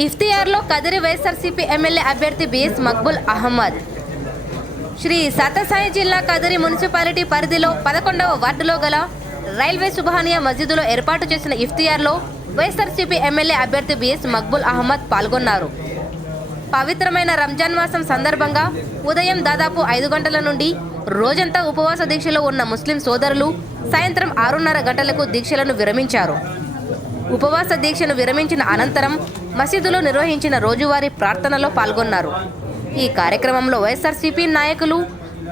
ఇఫ్తియార్లో Kadiri YSRCP MLA అభ్యర్థి BS Maqbool Ahmed. Shri Sathya Sai జిల్లా Kadiri municipality పరిధిలో 11వ వార్డులో గల రైల్వే సుబ్హానియా మస్జిదులో ఏర్పాటు చేసిన ఇఫ్తియార్లో వైఎస్ఆర్సీపీ ఎమ్మెల్యే అభ్యర్థి బిఎస్ మక్బుల్ అహ్మద్ పాల్గొన్నారు. పవిత్రమైన రంజాన్ మాసం సందర్భంగా ఉదయం దాదాపు 5 గంటల నుండి రోజంతా ఉపవాస దీక్షలో ఉన్న ముస్లిం సోదరులు సాయంత్రం 6:30 గంటలకు దీక్షలను విరమించారు. ఉపవాస దీక్షను విరమించిన అనంతరం మసీదులో నిర్వహించిన రోజువారీ ప్రార్థనలో పాల్గొన్నారు. ఈ కార్యక్రమంలో వైఎస్ఆర్సీపీ నాయకులు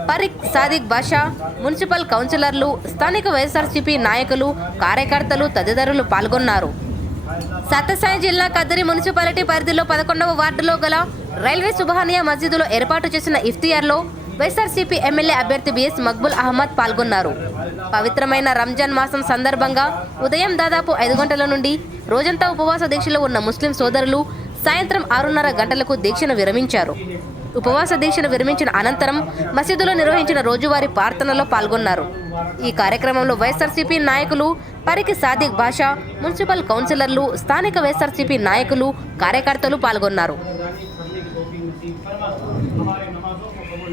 పరిక్ సాదిక్ బాషా, మున్సిపల్ కౌన్సిలర్లు, స్థానిక వైఎస్ఆర్సీపీ నాయకులు, కార్యకర్తలు తదితరులు పాల్గొన్నారు. సత్యసాయి జిల్లా కదిరి మున్సిపాలిటీ పరిధిలో 11వ వార్డులో గల రైల్వే సుబ్హానియా మస్జిదులో ఏర్పాటు చేసిన ఇఫ్తియార్లో వైఎస్ఆర్సీపీ ఎమ్మెల్యే అభ్యర్థి బిఎస్ మక్బుల్ అహ్మద్ పాల్గొన్నారు. పవిత్రమైన రంజాన్ మాసం సందర్భంగా ఉదయం దాదాపు 5 గంటల నుండి రోజంతా ఉపవాస దీక్షలో ఉన్న ముస్లిం సోదరులు సాయంత్రం 6:30 గంటలకు దీక్షను విరమించారు. ఉపవాస దీక్షను విరమించిన అనంతరం మసీదులో నిర్వహించిన రోజువారీ ప్రార్థనలో పాల్గొన్నారు. ఈ కార్యక్రమంలో వైఎస్ఆర్సీపీ నాయకులు పరిక్ సాదిక్ బాషా, మున్సిపల్ కౌన్సిలర్లు, స్థానిక వైఎస్ఆర్సీపీ నాయకులు, కార్యకర్తలు పాల్గొన్నారు.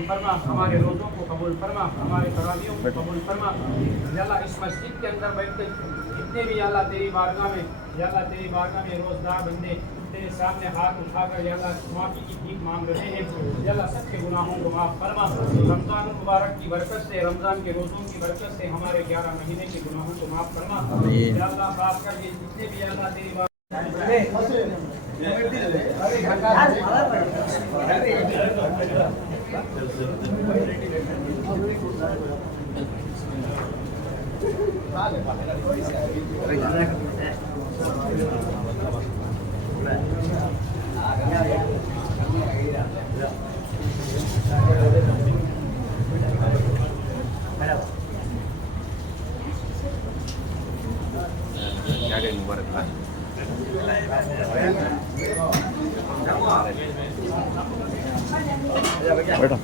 फरमा, हमारे रोज़ों को कबूल फरमा, हमारे तरावियों को कबूल फरमा। या अल्लाह इस मस्जिद के अंदर बैठते जितने भी अल्लाह तेरी बारगाह में, या अल्लाह तेरी बारगाह में रोज़दार बंदे तेरे सामने हाथ उठाकर या अल्लाह माफ़ी की भीख मांग रहे हैं, या अल्लाह सबके गुनाहों को माफ़ फरमा। रमज़ान मुबारक की बरकत से, रमज़ान के रोज़ों की बरकत से हमारे 11 महीने के गुनाहों को माफ़ फरमा। या अल्लाह खास कर ये जितने भी अल्लाह तेरी बैठो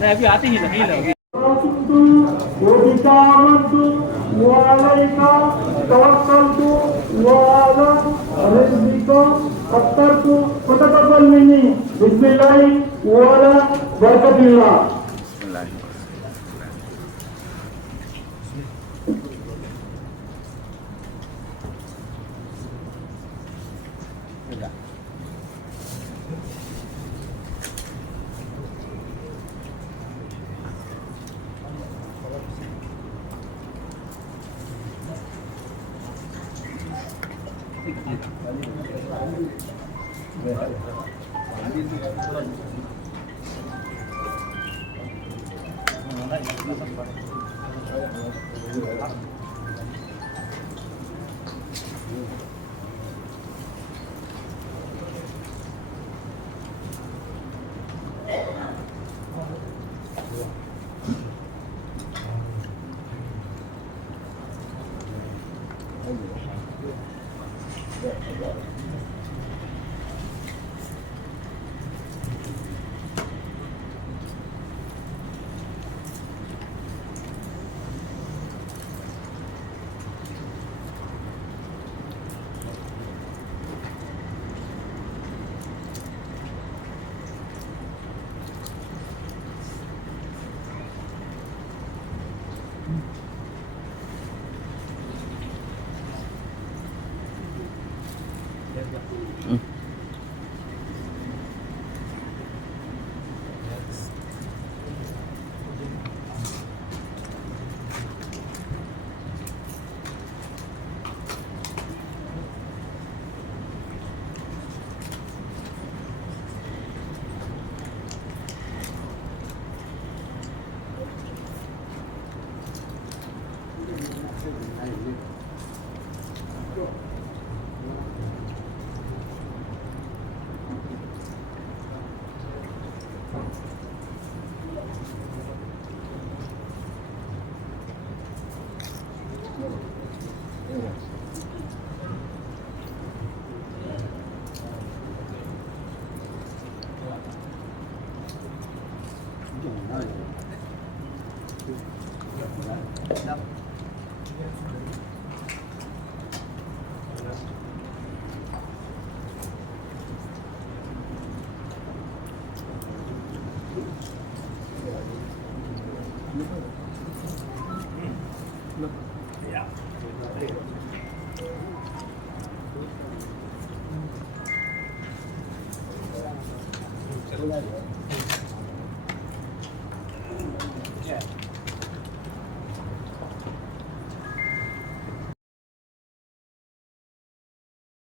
सर अभी आते ही नहीं लोग Yeah.